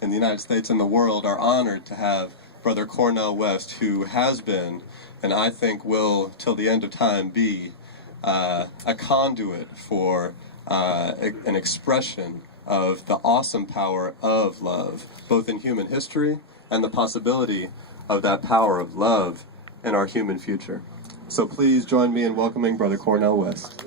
in the United States and the world are honored to have Brother Cornel West, who has been, and I think will, till the end of time, be a conduit for an expression of the awesome power of love, both in human history and the possibility of that power of love in our human future. So please join me in welcoming Brother Cornel West.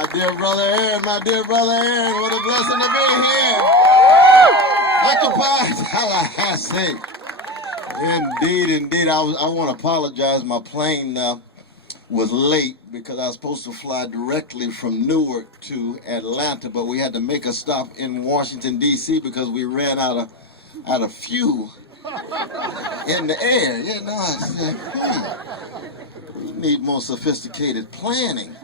My dear brother Aaron, what a blessing to be here. Occupy Tallahassee. Indeed. I want to apologize. My plane was late because I was supposed to fly directly from Newark to Atlanta, but we had to make a stop in Washington, D.C. because we ran out of fuel in the air. You know, I said, we need more sophisticated planning.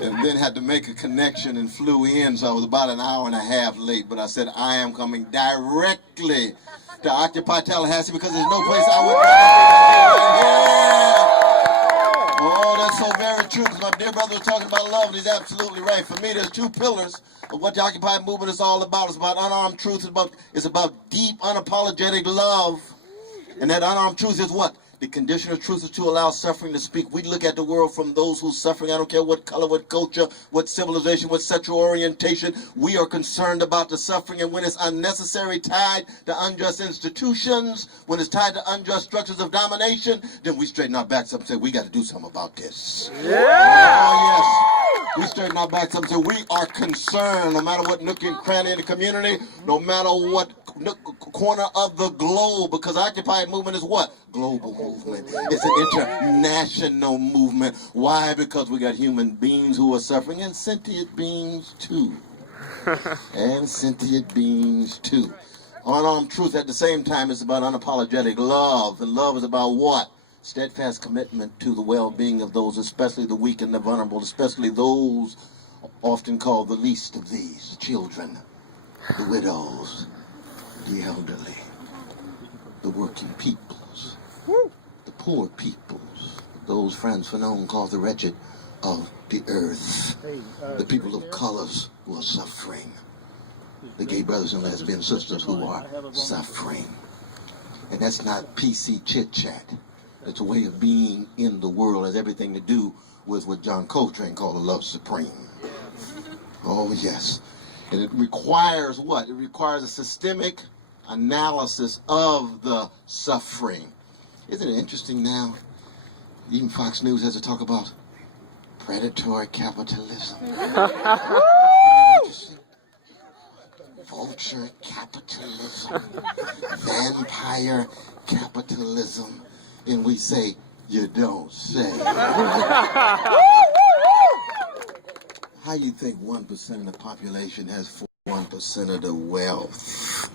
And then had to make a connection and flew in, so I was about an hour and a half late. But I said, I am coming directly to occupy Tallahassee because there's no place I would rather be. Oh, that's so very true, because my dear brother was talking about love, and he's absolutely right. For me, there's two pillars of what the Occupy movement is all about. It's about unarmed truth. It's about deep, unapologetic love. And that unarmed truth is what? The condition of truth is to allow suffering to speak. We look at the world from those who's suffering. I don't care what color, what culture, what civilization, what sexual orientation. We are concerned about the suffering, and when it's unnecessary, tied to unjust institutions, when it's tied to unjust structures of domination, then we straighten our backs up and say, we got to do something about this. Yeah! Oh, yes. We straighten our backs up and say, we are concerned, no matter what nook and cranny in the community, no matter what corner of the globe, because Occupy movement is what? Global movement. It's an international movement. Why? Because we got human beings who are suffering, and sentient beings too. Unarmed truth at the same time is about unapologetic love, and love is about what? Steadfast commitment to the well-being of those, especially the weak and the vulnerable, especially those often called the least of these, children, the widows, the elderly, the working peoples, the poor peoples, those Franz Fanon called the wretched of the earth, the people of colors who are suffering, the gay brothers and lesbian sisters who are suffering. And that's not PC chit-chat. It's a way of being in the world. It has everything to do with what John Coltrane called a love supreme. Oh, yes. And it requires what? It requires a systemic analysis of the suffering. Isn't it interesting now? Even Fox News has to talk about predatory capitalism. Vulture capitalism. Vampire capitalism. And we say, you don't say. How you think 1% of the population has 1% of the wealth?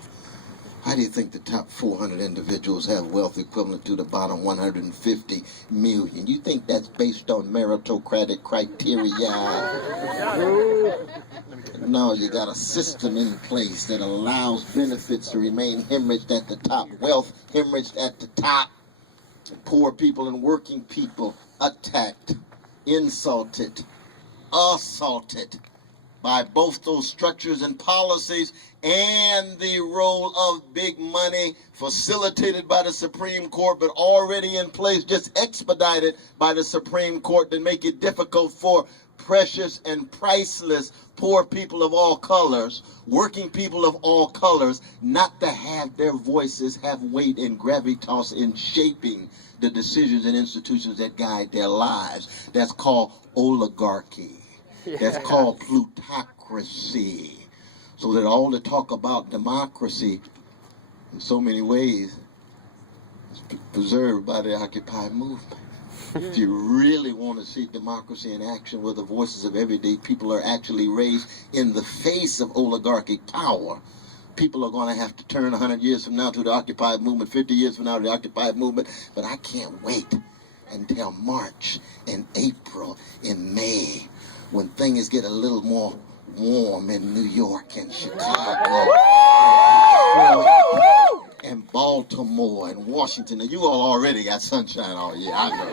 How do you think the top 400 individuals have wealth equivalent to the bottom 150 million? You think that's based on meritocratic criteria? No, you got a system in place that allows benefits to remain hemorrhaged at the top, wealth hemorrhaged at the top. Poor people and working people attacked, insulted, assaulted by both those structures and policies, and the role of big money facilitated by the Supreme Court, but already in place, just expedited by the Supreme Court to make it difficult for precious and priceless poor people of all colors, working people of all colors, not to have their voices have weight and gravitas in shaping the decisions and institutions that guide their lives. That's called oligarchy. That's called plutocracy. So that all the talk about democracy in so many ways is preserved by the Occupy movement. If you really want to see democracy in action, where the voices of everyday people are actually raised in the face of oligarchic power, people are going to have to turn 100 years from now to the Occupy movement, 50 years from now to the Occupy movement. But I can't wait until March and April and May, when things get a little more warm in New York and Chicago and Baltimore and Washington. And you all already got sunshine all year. I know.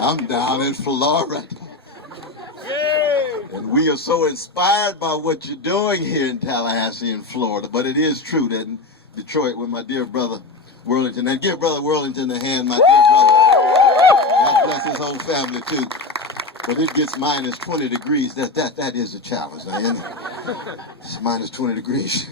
I'm down in Florida. And we are so inspired by what you're doing here in Tallahassee in Florida. But it is true that in Detroit, with my dear brother Worlington, and give Brother Worlington a hand, my dear brother. God bless his whole family too. But it gets minus 20 degrees. That is a challenge. Now, isn't it? It's minus 20 degrees.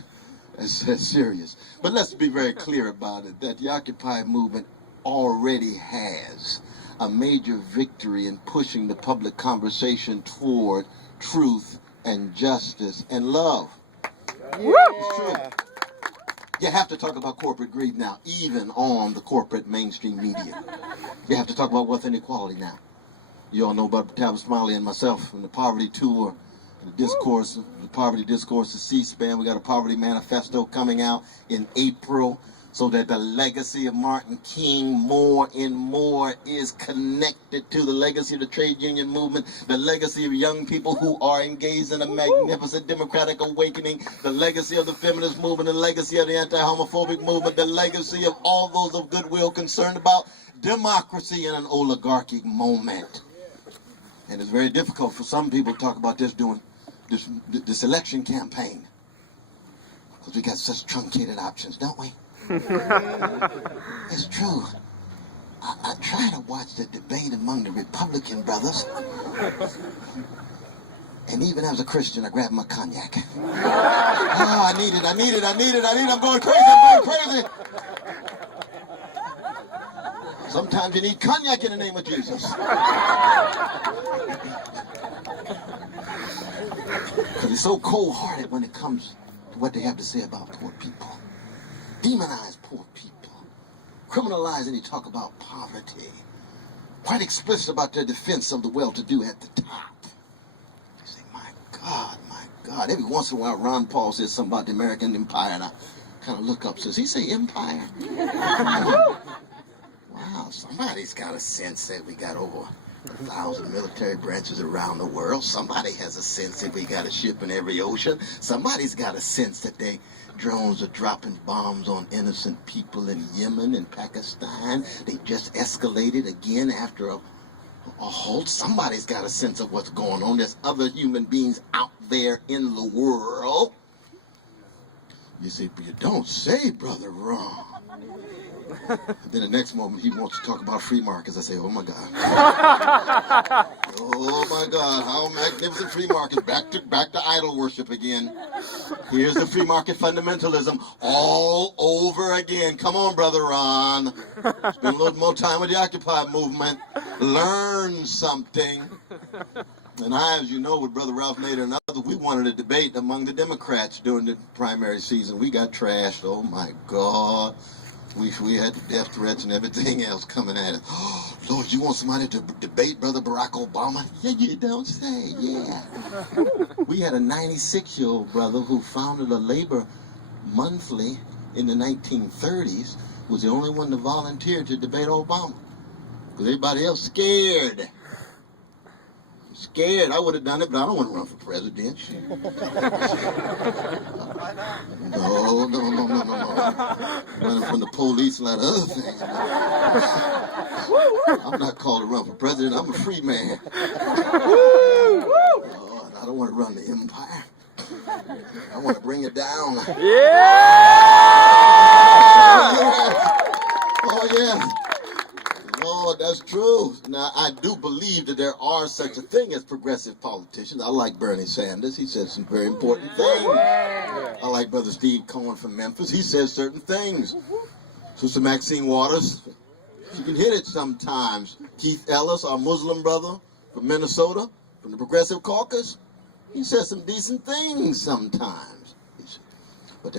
That's serious. But let's be very clear about it, that the Occupy movement already has a major victory in pushing the public conversation toward truth and justice and love. Yeah. It's true. You have to talk about corporate greed now, even on the corporate mainstream media. You have to talk about wealth inequality now. You all know about Tavis Smiley and myself and the poverty tour, the discourse, the poverty discourse, the C-SPAN. We got a poverty manifesto coming out in April, so that the legacy of Martin King more and more is connected to the legacy of the trade union movement, the legacy of young people who are engaged in a magnificent democratic awakening, the legacy of the feminist movement, the legacy of the anti-homophobic movement, the legacy of all those of goodwill concerned about democracy in an oligarchic moment. And it's very difficult for some people to talk about this during this election campaign, because we got such truncated options, don't we? It's true. I try to watch the debate among the Republican brothers. And even as a Christian, I grab my cognac. Oh, I need it. I'm going crazy. Sometimes you need cognac in the name of Jesus. Because he's so cold-hearted when it comes to what they have to say about poor people. Demonize poor people. Criminalize any talk about poverty. Quite explicit about their defense of the well-to-do at the top. You say, my God. Every once in a while, Ron Paul says something about the American empire, and I kind of look up, says, he say empire? Wow, somebody's got a sense that we got over 1,000 military branches around the world. Somebody has a sense that we got a ship in every ocean. Somebody's got a sense that drones are dropping bombs on innocent people in Yemen and Pakistan. They just escalated again after a halt. Somebody's got a sense of what's going on. There's other human beings out there in the world. You say, but you don't say, Brother Ron. Then the next moment he wants to talk about free markets. I say, oh my God. Oh my God, how magnificent free markets. Back to idol worship again. Here's the free market fundamentalism all over again. Come on, Brother Ron. Spend a little more time with the Occupy movement. Learn something. And I, as you know, with Brother Ralph Nader and others, we wanted a debate among the Democrats during the primary season. We got trashed. Oh my God. We had death threats and everything else coming at us. Oh, Lord, you want somebody to debate Brother Barack Obama? Yeah, you don't say, yeah. We had a 96-year-old brother who founded a labor monthly in the 1930s, was the only one to volunteer to debate Obama. Because everybody else scared. I would have done it, but I don't want to run for president. No. Running from the police and a lot of other things. I'm not called to run for president. I'm a free man. Oh, I don't want to run the empire. I want to bring it down. Oh, yeah. Lord, that's true. Now, I do believe that there are such a thing as progressive politicians. I like Bernie Sanders. He said some very important things. I like Brother Steve Cohen from Memphis. He says certain things. Sister Maxine Waters, she can hit it sometimes. Keith Ellis, our Muslim brother from Minnesota, from the Progressive Caucus, he says some decent things sometimes. But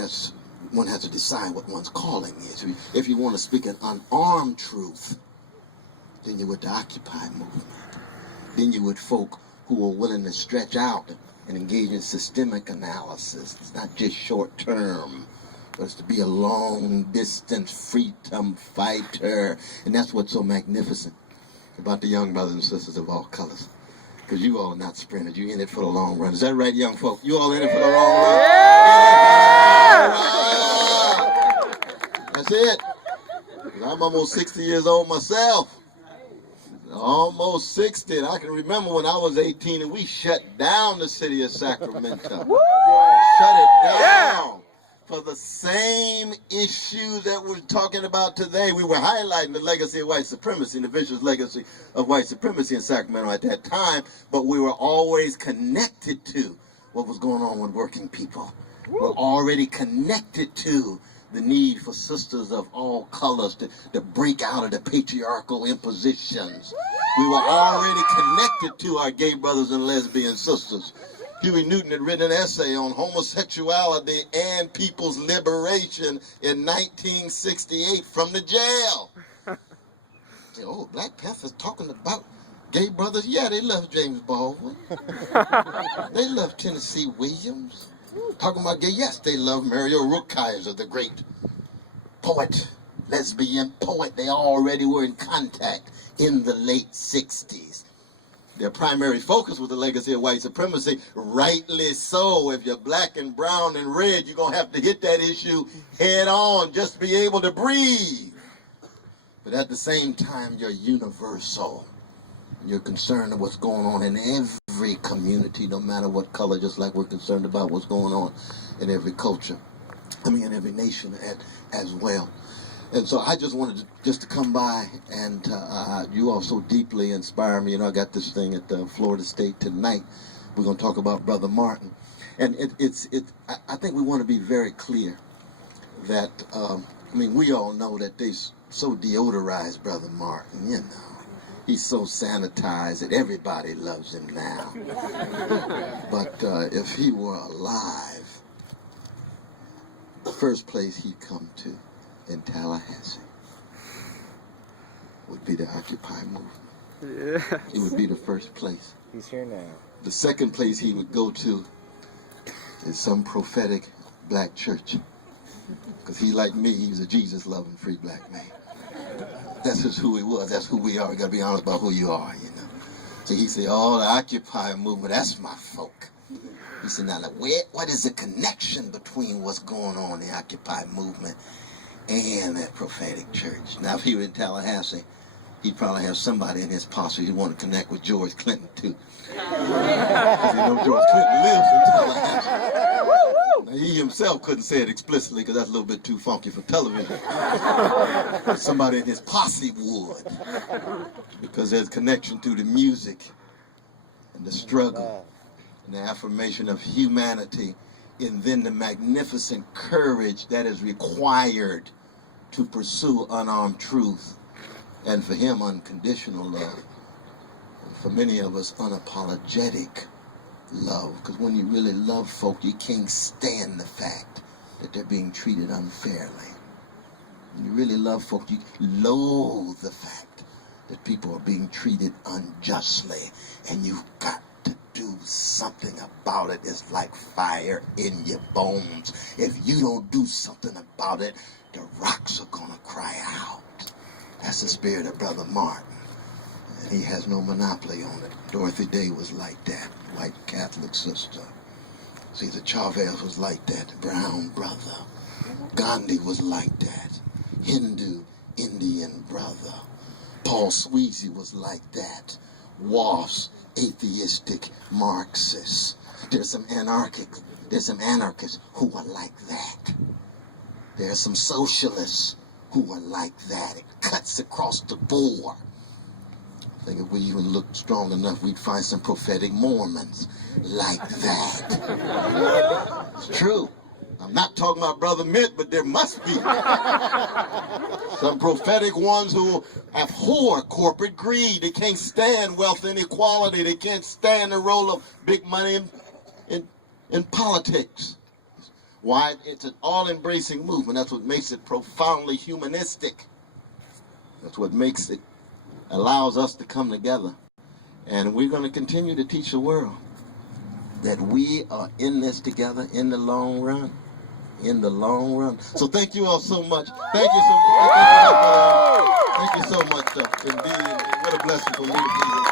one has to decide what one's calling is. If you want to speak an unarmed truth, then you're with the Occupy movement. Then you're with folk who are willing to stretch out and engage in systemic analysis. It's not just short term, but it's to be a long distance freedom fighter. And that's what's so magnificent about the young brothers and sisters of all colors. Because you all are not sprinters. You're in it for the long run. Is that right, young folk? You all in it for the long run? Yeah! That's it. I'm almost 60 years old myself. Almost 60. And I can remember when I was 18 and we shut down the city of Sacramento. Shut it down for the same issue that we're talking about today. We were highlighting the legacy of white supremacy, the vicious legacy of white supremacy in Sacramento at that time, but we were always connected to what was going on with working people. We're already connected to the need for sisters of all colors to break out of the patriarchal impositions. We were already connected to our gay brothers and lesbian sisters. Huey Newton had written an essay on homosexuality and people's liberation in 1968 from the jail. Say, oh, Black Panther's talking about gay brothers? Yeah, they love James Baldwin. They love Tennessee Williams. Talking about gay, yes, they love Muriel Rukeyser, the great poet, lesbian poet. They already were in contact in the late 60s. Their primary focus was the legacy of white supremacy, rightly so. If you're black and brown and red, you're going to have to hit that issue head on just to be able to breathe. But at the same time, you're universal. You're concerned with what's going on in every community, no matter what color, just like we're concerned about what's going on in every culture. In every nation as well. And so I just wanted to come by, and you all so deeply inspire me. I got this thing at Florida State tonight. We're going to talk about Brother Martin. And I think we want to be very clear that, we all know that they so deodorized Brother Martin, He's so sanitized that everybody loves him now. But if he were alive, the first place he'd come to in Tallahassee would be the Occupy movement. Yeah. It would be the first place. He's here now. The second place he would go to is some prophetic black church. Because he, like me, he's a Jesus-loving free black man. That's just who he was. That's who we are. We got to be honest about who you are, So he said, oh, the Occupy movement, that's my folk. He said, now, what is the connection between what's going on in the Occupy movement and that prophetic church? Now, if he were in Tallahassee, he'd probably have somebody in his posse who'd want to connect with George Clinton, too. Because George Clinton lives in Tallahassee. Now, he himself couldn't say it explicitly because that's a little bit too funky for television. But somebody in his posse would, because there's connection to the music and the struggle and the affirmation of humanity, and then the magnificent courage that is required to pursue unarmed truth, and for him, unconditional love, and for many of us, unapologetic love. Because when you really love folk, you can't stand the fact that they're being treated unfairly. When you really love folk, you loathe the fact that people are being treated unjustly, and you've got to do something about it. It's like fire in your bones. If you don't do something about it, the rocks are gonna cry out. That's the spirit of Brother Martin, and he has no monopoly on it. Dorothy Day was like that, white Catholic sister. Cesar Chavez was like that, brown brother. Gandhi was like that, Hindu Indian brother. Paul Sweezy was like that, WASP, atheistic Marxists. There's some anarchists who are like that. There's some socialists who are like that. It cuts across the board. I think if we even looked strong enough, we'd find some prophetic Mormons like that. It's true. I'm not talking about Brother Mint, but there must be some prophetic ones who abhor corporate greed. They can't stand wealth inequality. They can't stand the role of big money in politics. Why? It's an all-embracing movement. That's what makes it profoundly humanistic. That's what makes it, allows us to come together. And we're going to continue to teach the world that we are in this together in the long run. In the long run. So thank you all so much. Thank you so much. Thank you so much. Indeed, what a blessing for me to be here.